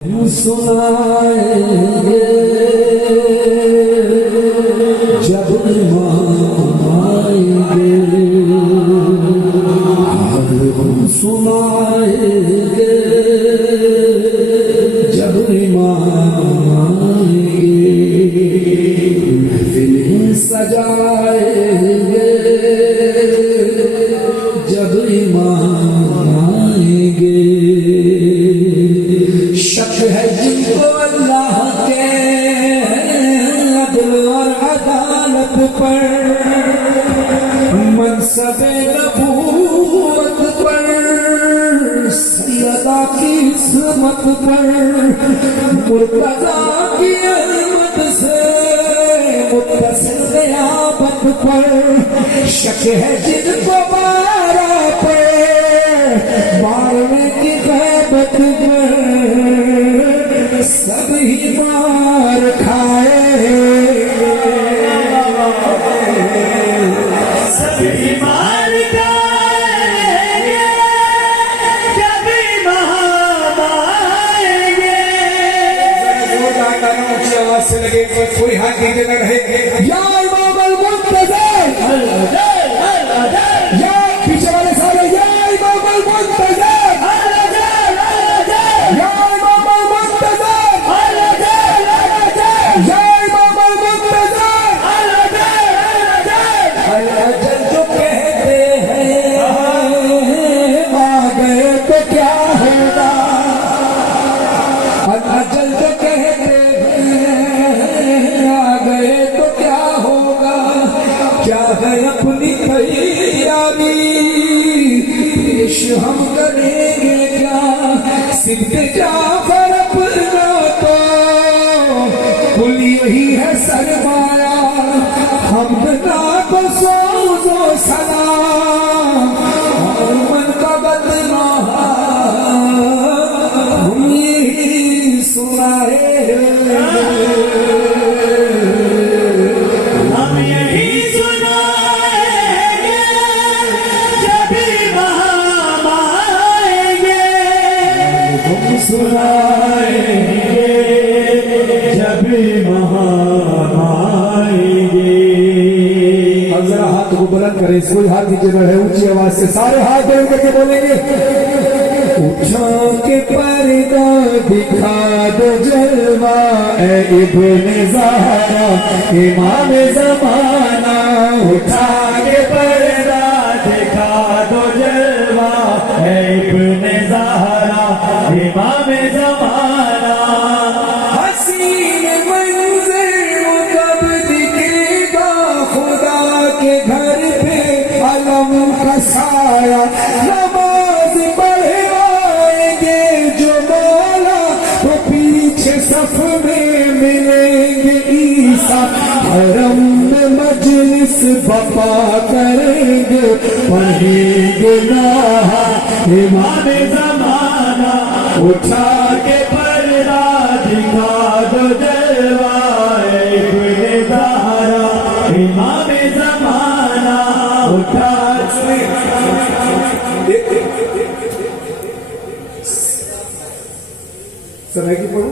सुनाएंगे जब इमाम आएंगे, हम सुनाएंगे जब इमाम आएंगे, महफिल सजाएंगे जब इमाम आएंगे। शक है जिनको अल्लाह के अदल और अदालत पर, मनसबे नबूवत पर, सैयदा की इस्मत पर, मुर्तजा की अहमद से मुत्तसिल क़यामत पर। शक है जिनको मारा पर, मारने की ग़ैबत पर, सभी मार खाए, सभी मार खाएंगे जब इमाम आएंगे। ऊंची आवाज से लगे कोई हाथ नीचे न रहे। या इमाम अल-मुंतज़र, या पीछे वाले सारे या इमाम अल-मुंतज़र, या इमाम अल-मुंतज़र, या इमाम अल-मुंतज़र। अल-अजल जो कहते हैं आ गए तो क्या होगा, अल-अजल जो कहते हैं आ गए तो क्या होगा। क्या है अपनी तैयारी पेश हम करेंगे क्या, सिद्ध जाफर अपना तो कुल यही है सरमाया। हम ना को सोज़ो सलाम और मन का बदनाम हम यही सुनाए, हम यही सुनाएंगे जब इमाम आएंगे, हम सुनाएंगे जब इमाम आएंगे। अब जरा हाथ को बुलंद करें, कोई हाथ नीचे न रहे, ऊंची आवाज से सारे हाथ जोड़ करके बोलेंगे। उठा के पर्दा दिखा दो जलवा ए इब्ने ज़हरा इमाम ज़माना। उठा के पर्दा दिखा दो जलवा है इब्ने ज़हरा इमाम ज़माना। हसीन मंज़र कब दिखेगा खुदा के घर पे अलम का साया। नमाज पढ़वाएंगे जो मौला तो पीछे सफ में मिलेंगे ईसा। हरम में मजलिस बपा करेंगे पढ़ेंगे नाहा इमाम ज़माना। उठा के पर्दा दिखा दो जलवा है इब्ने ज़हरा इमाम ज़माना। उठा समय की पढ़ो।